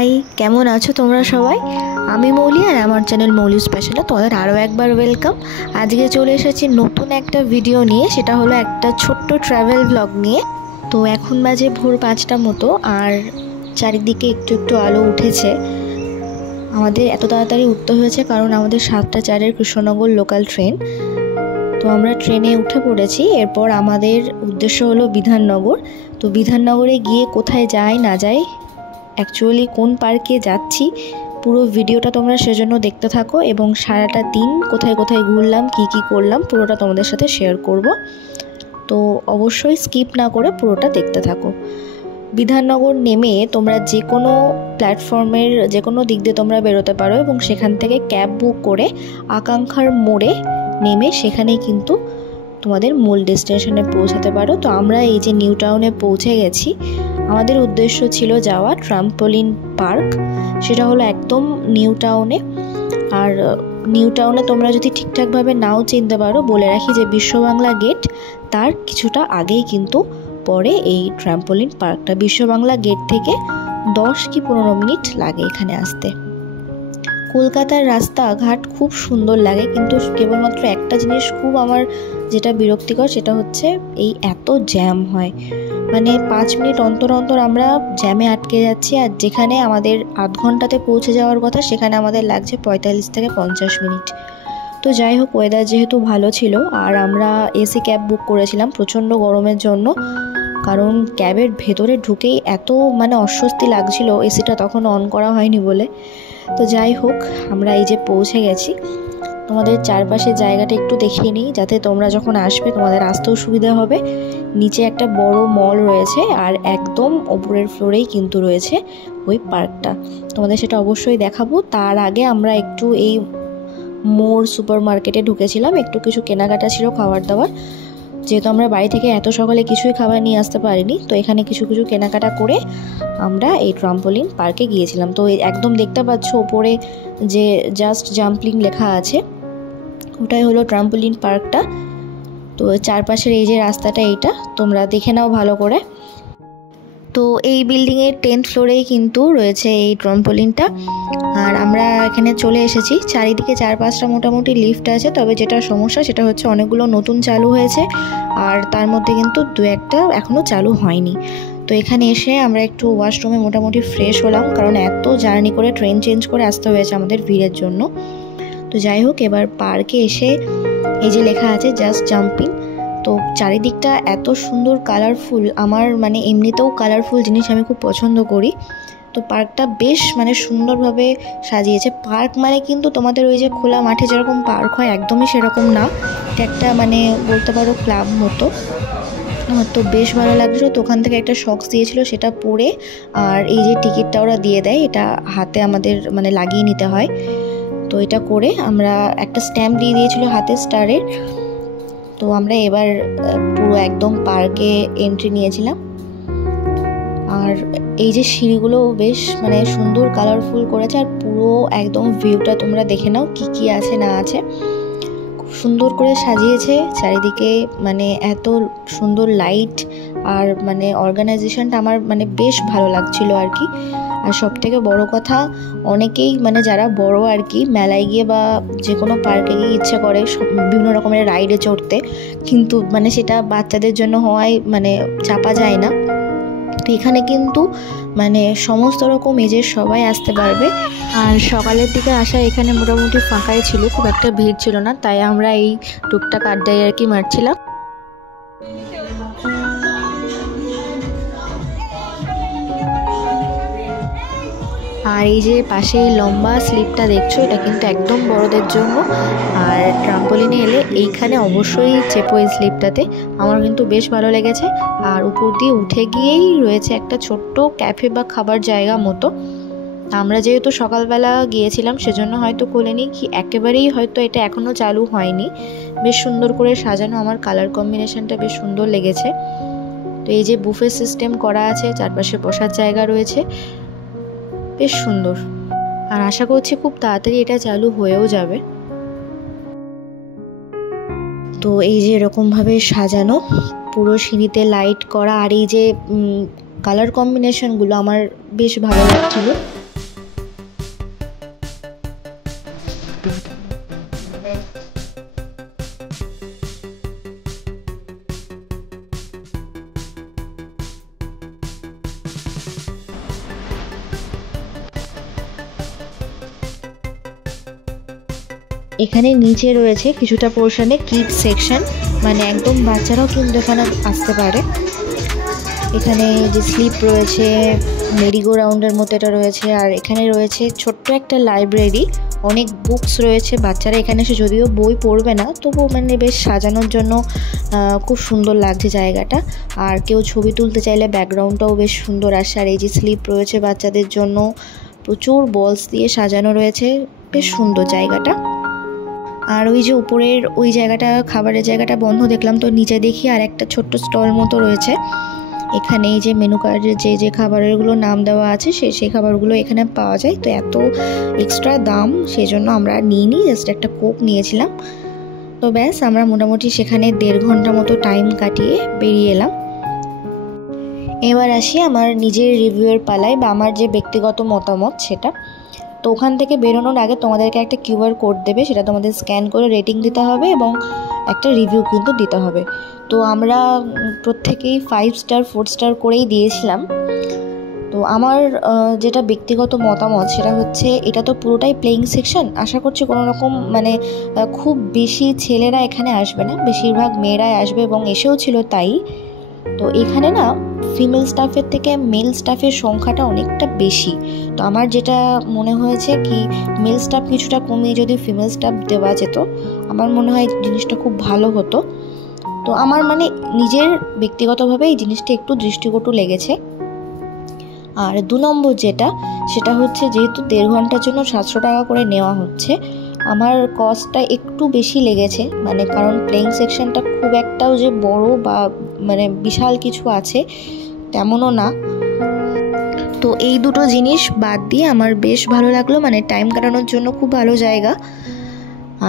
High, কেমন আছো তোমরা সবাই? আমি মৌলি আর আমার চ্যানেল মৌলি স্পেশালে তোমাদের আরও একবার ওয়েলকাম। আজকে চলে এসেছি নতুন একটা ভিডিও নিয়ে, সেটা হলো একটা ছোট্ট ট্রাভেল ব্লগ নিয়ে। তো এখন বাজে ভোর 5টা মতো আর চারিদিকে একটু একটু আলো উঠেছে। আমাদের এত তাড়াতাড়ি উঠতে হয়েছে কারণ আমাদের 7:04 কৃষ্ণনগর লোকাল ট্রেন। তো আমরা ট্রেনে উঠে পড়েছি। এরপর আমাদের উদ্দেশ্য হলো বিধাননগর। তো বিধাননগরে গিয়ে কোথায় যাই না যাই, অ্যাকচুয়ালি কোন পার্কে যাচ্ছি, পুরো ভিডিওটা তোমরা সেজন্য দেখতে থাকো এবং সারাটা দিন কোথায় কোথায় ঘুরলাম, কি কি করলাম, পুরোটা তোমাদের সাথে শেয়ার করব। তো অবশ্যই স্কিপ না করে পুরোটা দেখতে থাকো। বিধাননগর নেমে তোমরা যে কোনো প্ল্যাটফর্মের যে কোনো দিক দিয়ে তোমরা বেরোতে পারো এবং সেখান থেকে ক্যাব বুক করে আকাঙ্ক্ষার মোড়ে নেমে সেখানেই কিন্তু তোমাদের মূল ডেস্টিনেশনে পৌঁছাতে পারো। তো আমরা এই যে নিউ টাউনে পৌঁছে গেছি। আমাদের উদ্দেশ্য ছিল যাওয়া ট্রাম্পোলিন পার্ক, সেটা হলো একদম নিউ টাউনে। আর নিউ টাউনে তোমরা যদি ঠিকঠাকভাবে নাও চিনতে পারো, বলে রাখি যে বিশ্ববাংলা গেট তার কিছুটা আগেই কিন্তু পড়ে এই ট্রাম্পোলিন পার্কটা। বিশ্ববাংলা গেট থেকে 10 কি 15 মিনিট লাগে এখানে আসতে। কলকাতার রাস্তাঘাট খুব সুন্দর লাগে, কিন্তু কেবলমাত্র একটা জিনিস খুব আমার যেটা বিরক্তিকর, সেটা হচ্ছে এই এত জ্যাম হয়। মানে 5 মিনিট অন্তর অন্তর আমরা জ্যামে আটকে যাচ্ছি, আর যেখানে আমাদের আধ ঘন্টাতে পৌঁছে যাওয়ার কথা সেখানে আমাদের লাগছে 45 থেকে 50 মিনিট। তো যাই হোক, ওয়েদার যেহেতু ভালো ছিল আর আমরা এসি ক্যাব বুক করেছিলাম প্রচণ্ড গরমের জন্য, কারণ ক্যাবের ভেতরে ঢুকেই এত অস্বস্তি লাগছিল, এসিটা তখন অন করা হয়নি বলে। তো যাই হোক, আমরা এই যে পৌঁছে গেছি। তোমাদের চারপাশের জায়গাটা একটু দেখিয়ে নিই, যাতে তোমরা যখন আসবে তোমাদের আসতেও সুবিধা হবে। নিচে একটা বড় মল রয়েছে আর একদম ওপরের ফ্লোরেই কিন্তু রয়েছে ওই পার্কটা। তোমাদের সেটা অবশ্যই দেখাবো। তার আগে আমরা একটু এই মোর সুপার মার্কেটে ঢুকেছিলাম, একটু কিছু কেনাকাটা ছিল, খাবার দাবার। যেহেতু আমরা বাড়ি থেকে এত সকালে কিছুই খাবার নিয়ে আসতে পারিনি, তো এখানে কিছু কিছু কেনাকাটা করে আমরা এই ট্রাম্পোলিন পার্কে গিয়েছিলাম। তো একদম দেখতে পাচ্ছ ওপরে যে জাস্ট জাম্পলিং লেখা আছে, ওটাই হলো ট্রাম্পোলিন পার্কটা। তো চারপাশের এই যে রাস্তাটা, এইটা তোমরা দেখে নাও ভালো করে। তো এই বিল্ডিংয়ের 10th ফ্লোরেই কিন্তু রয়েছে এই ট্রাম্পোলিনটা। আর আমরা এখানে চলে এসেছি। চারিদিকে 4-5টা মোটামুটি লিফট আছে, তবে যেটা সমস্যা সেটা হচ্ছে অনেকগুলো নতুন চালু হয়েছে আর তার মধ্যে কিন্তু 2-1টা এখনও চালু হয়নি। তো এখানে এসে আমরা একটু ওয়াশরুমে মোটামুটি ফ্রেশ হলাম, কারণ এত জার্নি করে ট্রেন চেঞ্জ করে আসতে হয়েছে আমাদের ভিড়ের জন্য। তো যাই হোক, এবার পার্কে এসে এই যে লেখা আছে জাস্ট জাম্পিং, তো চারিদিকটা এত সুন্দর কালারফুল। আমার এমনিতেও কালারফুল জিনিস আমি খুব পছন্দ করি। তো পার্কটা বেশ সুন্দরভাবে সাজিয়েছে। পার্ক কিন্তু তোমাদের ওই যে খোলা মাঠে যেরকম পার্ক হয় একদমই সেরকম না, এটা একটা বলতে পারো ক্লাব মতো। আমার তো বেশ ভালো লাগছিল। তো ওখান থেকে একটা শক্স দিয়েছিল, সেটা পরে আর এই যে টিকিটটা ওরা দিয়ে দেয়, এটা হাতে আমাদের লাগিয়ে নিতে হয়। তো এটা করে আমরা একটা স্ট্যাম্প দিয়ে দিয়েছিল হাতে স্টারের। তো আমরা এবার পুরো একদম পার্কে এন্ট্রি নিয়েছিলাম। আর এই যে সিঁড়িগুলো বেশ সুন্দর কালারফুল করেছে, আর পুরো একদম ভিউটা তোমরা দেখে নাও কি কি আছে না আছে। খুব সুন্দর করে সাজিয়েছে চারিদিকে, এত সুন্দর লাইট আর অর্গানাইজেশনটা আমার বেশ ভালো লাগছিল আর কি। আর সব থেকে বড় কথা, অনেকেই যারা বড় আর কি মেলায় গিয়ে বা যে কোনো পার্কে গিয়ে ইচ্ছে করে বিভিন্ন রকমের রাইডে চড়তে, কিন্তু সেটা বাচ্চাদের জন্য হওয়ায় চাপা যায় না। তো এখানে কিন্তু সমস্ত রকম এজের সবাই আসতে পারবে। আর সকালের দিকে আসা এখানে মোটামুটি ফাঁকাই ছিল, খুব একটা ভিড় ছিল না, তাই আমরা এই টুকটাক আড্ডায় আর কি মারছিলাম। আর এই যে পাশে লম্বা স্লিপটা দেখছো, এটা কিন্তু একদম বড়দের জন্য। আর ট্রাম্পোলিনে এলে এইখানে অবশ্যই চেপো এই স্লিপটাতে, আমার কিন্তু বেশ ভালো লেগেছে। আর উপর দিয়ে উঠে গিয়েই রয়েছে একটা ছোট্ট ক্যাফে বা খাবার জায়গা মতো। আমরা যেহেতু সকালবেলা গিয়েছিলাম সেজন্য হয়তো খোলেনি, কি একেবারেই হয়তো এটা এখনও চালু হয়নি। বেশ সুন্দর করে সাজানো, আমার কালার কম্বিনেশনটা বেশ সুন্দর লেগেছে। তো এই যে বুফে সিস্টেম করা আছে, চারপাশে বসার জায়গা রয়েছে, বেশ সুন্দর। আর আশা করছি খুব তাড়াতাড়ি এটা চালু হয়েও যাবে। তো এই যে এরকমভাবে সাজানো, পুরো সিঁড়িতে লাইট করা, আর এই যে কালার কম্বিনেশনগুলো আমার বেশ ভালো লাগছিল। এখানে নিচে রয়েছে কিছুটা পোর্শনে কিডস সেকশন, মানে একদম বাচ্চারাও কিন্তু এখানে আসতে পারে। এখানে যে স্লিপ রয়েছে, মেরিগো রাউন্ডের মতো এটা রয়েছে, আর এখানে রয়েছে ছোট্ট একটা লাইব্রেরি, অনেক বুকস রয়েছে। বাচ্চারা এখানে এসে যদিও বই পড়বে না, তবুও মানে বেশ সাজানোর জন্য খুব সুন্দর লাগছে জায়গাটা। আর কেউ ছবি তুলতে চাইলে ব্যাকগ্রাউন্ডটাও বেশ সুন্দর আসে। আর এই যে স্লিপ রয়েছে বাচ্চাদের জন্য, প্রচুর বলস দিয়ে সাজানো রয়েছে, বেশ সুন্দর জায়গাটা। আর ওই যে উপরের ওই জায়গাটা, খাবারের জায়গাটা বন্ধ দেখলাম, তো নিচে দেখি আর একটা ছোট্ট স্টল মতো রয়েছে। এখানে এই যে মেনু কার্ডের যে খাবারগুলো নাম দেওয়া আছে সেই খাবারগুলো এখানে পাওয়া যায়। তো এত এক্সট্রা দাম, সেই জন্য আমরা নিইনি, জাস্ট একটা কোক নিয়েছিলাম। তো ব্যাস, আমরা মোটামুটি সেখানে 1.5 ঘন্টা মতো টাইম কাটিয়ে বেরিয়ে এলাম। এবার আসি আমার নিজের রিভিউয়ের পালায়, বা আমার যে ব্যক্তিগত মতামত সেটা। তো ওখান থেকে বেরোনোর আগে তোমাদেরকে একটা কিউআর কোড দেবে, সেটা তোমাদের স্ক্যান করে রেটিং দিতে হবে এবং একটা রিভিউ কিন্তু দিতে হবে। তো আমরা প্রত্যেকেই 5 স্টার 4 স্টার করেই দিয়েছিলাম। তো আমার যেটা ব্যক্তিগত মতামত সেটা হচ্ছে, এটা তো পুরোটাই প্লেইং সেকশন, আশা করছি কোনো রকম মানে খুব বেশি ছেলেরা এখানে আসবে না, বেশিরভাগ মেয়েরাই আসবে এবং এসেও ছিল তাই। তো এখানে না ফিমেল স্টাফের থেকে মেল স্টাফের সংখ্যাটা অনেকটা বেশি। তো আমার যেটা মনে হয়েছে কি, মেল স্টাফ কিছুটা কমিয়ে যদি ফিমেল স্টাফ দেওয়া যেত, আমার মনে হয় জিনিসটা খুব ভালো হতো। তো আমার মানে নিজের ব্যক্তিগতভাবে এই জিনিসটা একটু দৃষ্টিকটু লেগেছে। আর 2 নম্বর যেটা, সেটা হচ্ছে যেহেতু 1.5 ঘন্টার জন্য 700 টাকা করে নেওয়া হচ্ছে, আমার কস্টটা একটু বেশি লেগেছে। মানে কারণ প্লেইং সেকশনটা খুব একটাও যে বড় বা মানে বিশাল কিছু আছে তেমনও না। তো এই দুটো জিনিস বাদ দিয়ে আমার বেশ ভালো লাগলো, মানে টাইম কাটানোর জন্য খুব ভালো জায়গা,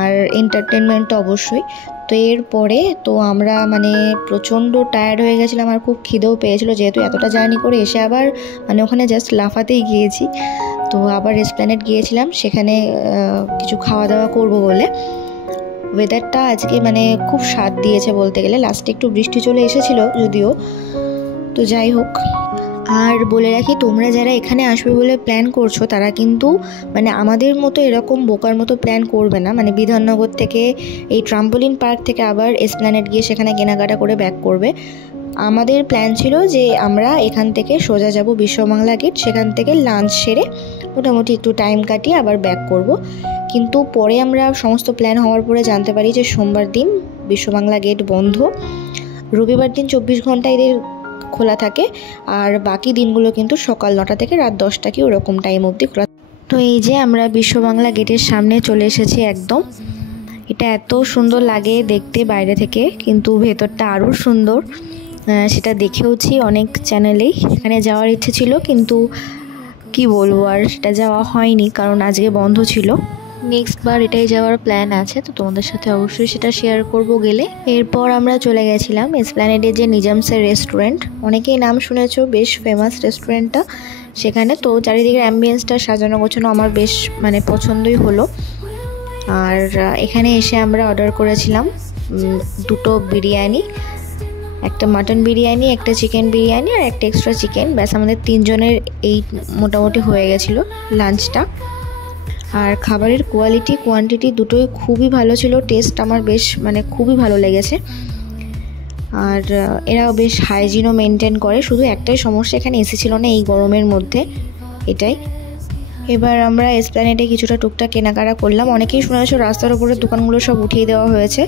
আর এন্টারটেনমেন্ট অবশ্যই। তো এরপরে তো আমরা মানে প্রচণ্ড টায়ার্ড হয়ে গেছিলাম, আর খুব খিদেও পেয়েছিল, যেহেতু এতটা জার্নি করে এসে আবার মানে ওখানে জাস্ট লাফাতেই গিয়েছি। তো আবার এসপ্ল্যানেড গিয়েছিলাম, সেখানে কিছু খাওয়া দাওয়া করব বলে। ওয়েদারটা আজকে মানে খুব স্বাদ দিয়েছে বলতে গেলে, লাস্টে একটু বৃষ্টি চলে এসেছিল যদিও, তো যাই হোক। আর বলে রাখি, তোমরা যারা এখানে আসবে বলে প্ল্যান করছো, তারা কিন্তু মানে আমাদের মতো এরকম বোকার মতো প্ল্যান করবে না। মানে বিধাননগর থেকে এই ট্রাম্পোলিন পার্ক থেকে আবার এসপ্ল্যানেড গিয়ে সেখানে কেনাকাটা করে ব্যাক করবে। আমাদের প্ল্যান ছিল যে আমরা এখান থেকে সোজা যাব বিশ্ববাংলা গেট, সেখান থেকে লাঞ্চ সেরে মোটামুটি একটু টাইম কাটিয়ে আবার ব্যাক করব। কিন্তু পরে আমরা সমস্ত প্ল্যান হওয়ার পরে জানতে পারি যে সোমবার দিন বিশ্ববাংলা গেট বন্ধ, রবিবার দিন 24 ঘন্টা এদের খোলা থাকে, আর বাকি দিনগুলো কিন্তু সকাল 9টা থেকে রাত 10টা কি ওরকম টাইম অবধি খোলা। তো এই যে আমরা বিশ্ববাংলা গেটের সামনে চলে এসেছি একদম। এটা এত সুন্দর লাগে দেখতে বাইরে থেকে, কিন্তু ভেতরটা আরও সুন্দর, সেটা দেখেওছি অনেক চ্যানেলেই। এখানে যাওয়ার ইচ্ছে ছিল, কিন্তু কি বলবো, আর সেটা যাওয়া হয়নি কারণ আজকে বন্ধ ছিল। নেক্সট বার এটাই যাওয়ার প্ল্যান আছে, তো তোমাদের সাথে অবশ্যই সেটা শেয়ার করব গেলে। এরপর আমরা চলে গেছিলাম এসপ্ল্যানেডে যে নিজামসের রেস্টুরেন্ট, অনেকেই নাম শুনেছো, বেশ ফেমাস রেস্টুরেন্টটা। সেখানে তো চারিদিকের অ্যাম্বিয়েন্সটা সাজানো গোছানো আমার বেশ মানে পছন্দই হলো। আর এখানে এসে আমরা অর্ডার করেছিলাম 2টো বিরিয়ানি, একটা মাটন বিরিয়ানি, একটা চিকেন বিরিয়ানি, আর একটা এক্সট্রা চিকেন। ব্যাস আমাদের 3 জনের এই মোটামুটি হয়ে গেছিলো লাঞ্চটা। আর খাবারের কোয়ালিটি কোয়ান্টিটি দুটোই খুবই ভালো ছিল, টেস্ট আমার বেশ মানে খুবই ভালো লেগেছে। আর এরাও বেশ হাইজিনও মেনটেন করে, শুধু একটাই সমস্যা, এখানে এসি ছিল না এই গরমের মধ্যে, এটাই। এবার আমরা এসপ্ল্যানেডে কিছুটা টুকটাক কেনাকাটা করলাম। অনেকেই শুনেছো রাস্তার উপরে দোকানগুলো সব উঠিয়ে দেওয়া হয়েছে।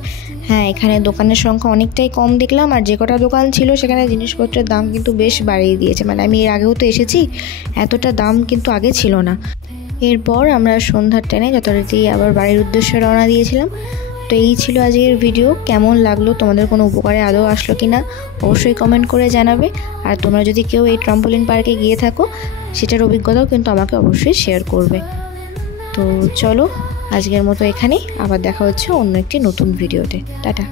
হ্যাঁ, এখানে দোকানের সংখ্যা অনেকটাই কম দেখলাম, আর যে কটা দোকান ছিল সেখানে জিনিসপত্রের দাম কিন্তু বেশ বাড়িয়ে দিয়েছে। মানে আমি এর আগেও তো এসেছি, এতটা দাম কিন্তু আগে ছিল না। এরপর আমরা সন্ধ্যার ট্রেনে যথারীতি আবার বাড়ির উদ্দেশ্যে রওনা দিয়েছিলাম। তো এই ছিল আজকের ভিডিও। কেমন লাগলো, তোমাদের কোনো উপকারে আদৌ আসলো কি না অবশ্যই কমেন্ট করে জানাবে। আর তোমরা যদি কেউ এই ট্রাম্পোলিন পার্কে গিয়ে থাকো, সেটার অভিজ্ঞতাও কিন্তু আমাকে অবশ্যই শেয়ার করবে। তো চলো আজকের মতো এখানেই, আবার দেখা হচ্ছে অন্য একটি নতুন ভিডিওতে। টাটা।